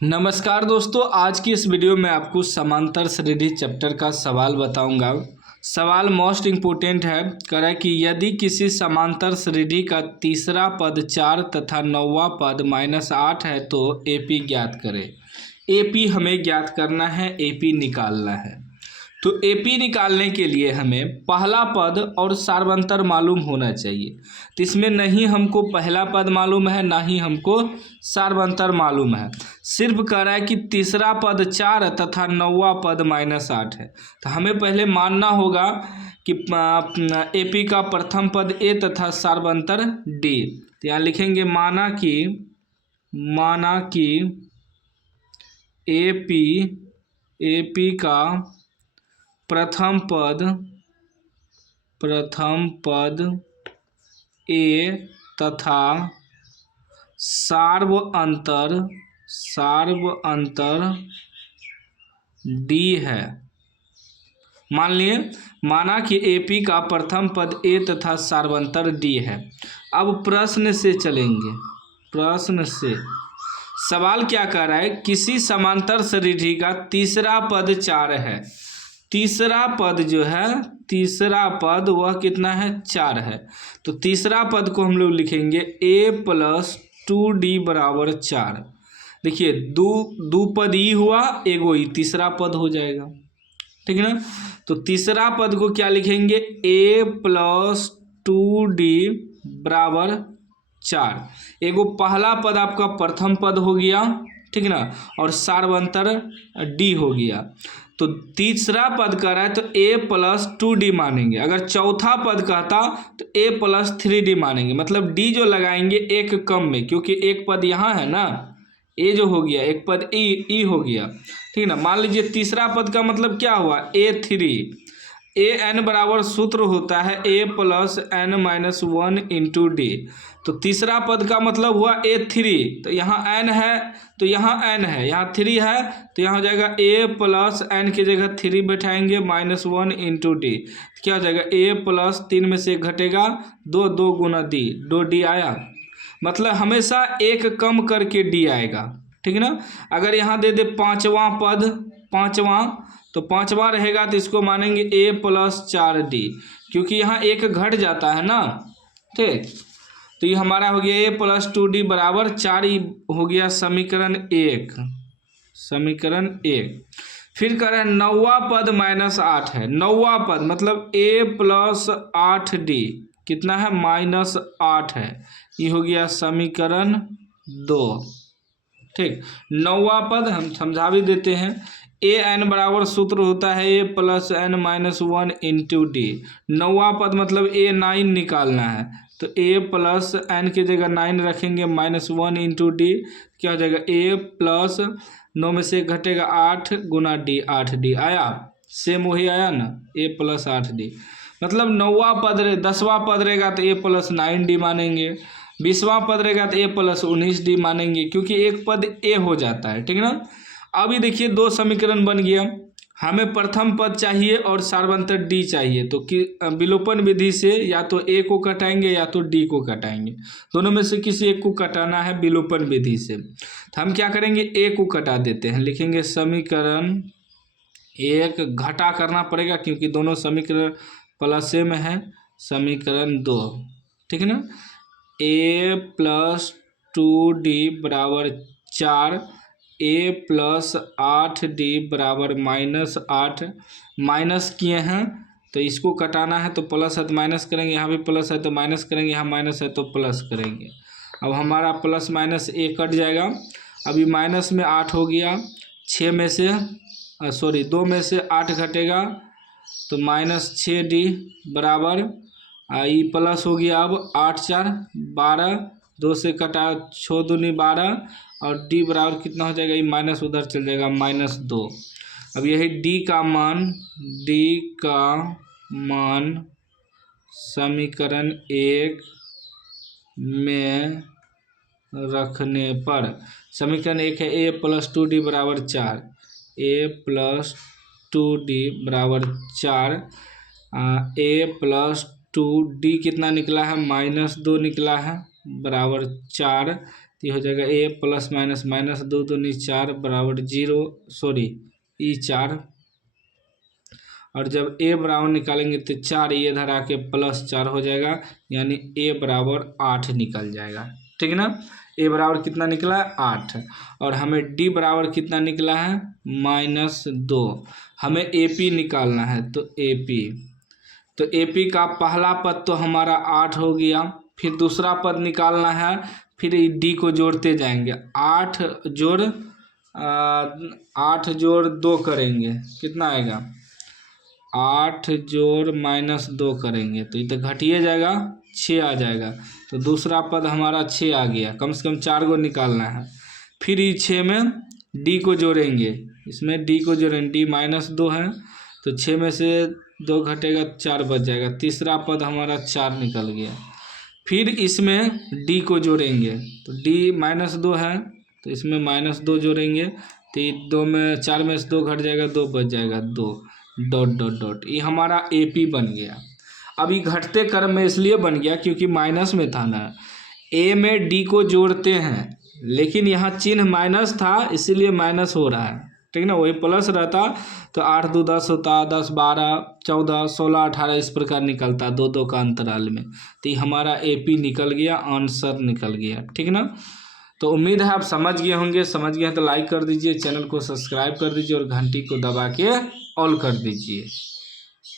नमस्कार दोस्तों, आज की इस वीडियो में आपको समांतर श्रेणी चैप्टर का सवाल बताऊंगा। सवाल मोस्ट इम्पोर्टेंट है। कह रहा है कि यदि किसी समांतर श्रेणी का तीसरा पद 4 तथा 9वां पद -8 है तो एपी ज्ञात करें। एपी हमें ज्ञात करना है, एपी निकालना है। तो एपी निकालने के लिए हमें पहला पद और सार्वंतर मालूम होना चाहिए। तो इसमें नहीं हमको पहला पद मालूम है, ना ही हमको सार्वंतर मालूम है। सिर्फ कह रहा है कि तीसरा पद 4 तथा 9वां पद -8 है। तो हमें पहले मानना होगा कि एपी का प्रथम पद ए तथा सार्वंतर डी। तो यहाँ लिखेंगे माना कि एपी का प्रथम पद ए तथा सार्वअंतर डी है। माना कि एपी का प्रथम पद ए तथा सार्वंतर डी है। अब प्रश्न से चलेंगे। प्रश्न से सवाल क्या कह रहा है, किसी समांतर श्रेणी का तीसरा पद 4 है। तीसरा पद जो है, तीसरा पद वह कितना है, 4 है। तो तीसरा पद को हम लोग लिखेंगे a + 2d = 4। देखिए दो पद ई हुआ, एगो ई, तीसरा पद हो जाएगा, ठीक है ना। तो तीसरा पद को क्या लिखेंगे, a + 2d = 4। एगो पहला पद आपका प्रथम पद हो गया, ठीक है ना, और सार्वंतर डी हो गया। तो तीसरा पद कह रहा है तो a + 2d मानेंगे। अगर चौथा पद कहता तो a + 3d मानेंगे। मतलब d जो लगाएंगे एक कम में, क्योंकि एक पद यहाँ है ना, a जो हो गया, एक पद ई हो गया, ठीक है ना। मान लीजिए तीसरा पद का मतलब क्या हुआ, a3। an बराबर सूत्र होता है a + n - 1 × d। तो तीसरा पद का मतलब हुआ a3। तो यहाँ n है तो यहाँ n है, यहाँ 3 है तो यहाँ हो जाएगा a + n की जगह 3 बैठाएंगे -1 × d। क्या हो जाएगा, a + 3 में से घटेगा 2, 2 × d, 2d आया। मतलब हमेशा एक कम करके d आएगा, ठीक है ना। अगर यहाँ दे दे पाँचवां पद, तो पाँचवां रहेगा तो इसको मानेंगे a + 4d, क्योंकि यहाँ एक घट जाता है ना, ठीक। तो ये हमारा हो गया a + 2d = 4 हो गया समीकरण 1। फिर कह रहे हैं 9वां पद -8 है। 9वां पद मतलब a + 8d कितना है, -8 है। ये हो गया समीकरण 2, ठीक। 9वां पद हम समझा भी देते हैं। an बराबर सूत्र होता है a + n - 1 × d। 9वां पद मतलब a9 निकालना है, तो a + n की जगह 9 रखेंगे -1 × d। क्या हो जाएगा, a + 9 में से घटेगा 8 × d, 8d आया। सेम वही आया ना, a + 8d। मतलब 9वां पद 10वां पद रहेगा तो a + 9d मानेंगे। 20वां पद रहेगा तो a + 19d मानेंगे, क्योंकि एक पद a हो जाता है, ठीक है ना। अभी देखिए 2 समीकरण बन गया। हमें प्रथम पद चाहिए और सार्वंतर d चाहिए। तो कि विलोपन विधि से या तो a को कटाएंगे या तो d को कटाएंगे। दोनों में से किसी एक को कटाना है विलोपन विधि से। तो हम क्या करेंगे, a को कटा देते हैं। लिखेंगे समीकरण 1, घटा करना पड़ेगा क्योंकि दोनों समीकरण प्लसे में है। समीकरण 2, ठीक है ना। a + 2d = 4, a + 8d = -8। Minus किए हैं तो इसको कटाना है, तो प्लस है तो माइनस करेंगे, यहाँ भी प्लस है तो माइनस करेंगे, यहाँ माइनस है तो प्लस करेंगे। अब हमारा प्लस माइनस a कट जाएगा। अभी माइनस में 8 हो गया, 6 में से 2 में से 8 घटेगा तो -6d बराबर ई प्लस हो गया। अब 8 × 4 = 12, 2 से कटा 6 दूनी 12 और d बराबर कितना हो जाएगा, ये माइनस उधर चल जाएगा -2। अब यही d का मान समीकरण 1 में रखने पर, समीकरण 1 है a + 2d = 4, a + 2d = 4, a + 2d कितना निकला है, -2 निकला है, बराबर 4। तो ये हो जाएगा ए प्लस माइनस माइनस 2 दूनी 4 बराबर 0, सॉरी ई 4, और जब ए बराबर निकालेंगे तो 4 ये इधर आके प्लस 4 हो जाएगा, यानी ए बराबर 8 निकल जाएगा। ठीक ना, ए बराबर कितना निकला है 8, और हमें डी बराबर कितना निकला है -2। हमें ए पी निकालना है, तो ए पी, तो ए पी का पहला पद तो हमारा 8 हो गया, फिर दूसरा पद निकालना है, फिर डी को जोड़ते जाएंगे, 8 जोड़ 2 करेंगे, कितना आएगा 8 जोड़ -2 करेंगे तो ये तो घटिए जाएगा, 6 आ जाएगा। तो दूसरा पद हमारा 6 आ गया, कम से कम 4 को निकालना है। फिर ये 6 में डी को जोड़ेंगे, इसमें डी को जोड़ेंगे, डी -2 है तो 6 में से 2 घटेगा 4 बच जाएगा, तीसरा पद हमारा 4 निकल गया। फिर इसमें डी को जोड़ेंगे, तो डी -2 है तो इसमें -2 जोड़ेंगे, तो 2 में 4 में से 2 घट जाएगा, 2 बच जाएगा, 2 डॉट डॉट डॉट, ये हमारा ए पी बन गया। अभी घटते क्रम में इसलिए बन गया क्योंकि माइनस में था ना, ए में डी को जोड़ते हैं लेकिन यहाँ चिन्ह माइनस था इसीलिए माइनस हो रहा है। ठीक ना, वही प्लस रहता तो 8 2 10 होता, 10 12 14 16 18 इस प्रकार निकलता, 2 2 का अंतराल में। तो ये हमारा ए पी निकल गया, आंसर निकल गया। ठीक ना, तो उम्मीद है आप समझ गए होंगे। समझ गए हैं तो लाइक कर दीजिए, चैनल को सब्सक्राइब कर दीजिए और घंटी को दबा के ऑल कर दीजिए।